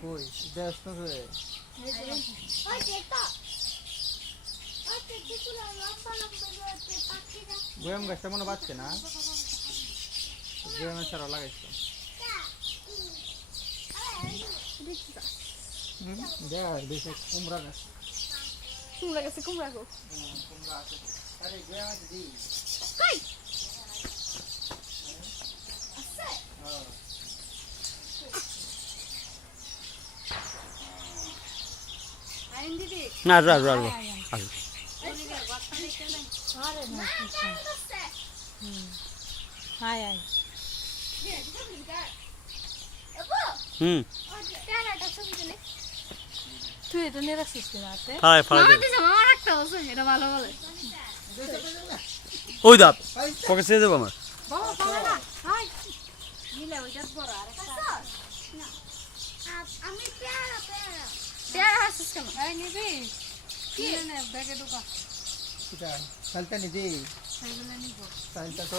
কই দেশ তো রে গোয়াম গাছটা মনে বাঁচছে না গোয়ামের সারা লাগাইছো দেখ বেশি কুমড়া গাছ কুমড়া গেছে কুমড়া গো কুমড়া আছে আরে গোয়াম আছে দি কই আইন দিদি না রা রা রা আরে না হাই হাই হুম তুই এটা নিয়ে রাখছিস কি রাতে ফালাই ফালাই দে আমার একটা আছে এটা ভালো বলে ওই দাপ পকেট ছেড়ে দেবো আমার বাবা বাবা না হাই নিলে ওইটা বড় আর একটা না আমি পেয়ারা হাসিস কেন এই নিবি কি নে ব্যাগে ঢোকা এটা চালটা নিদি সেইগুলো নিব চালটা তো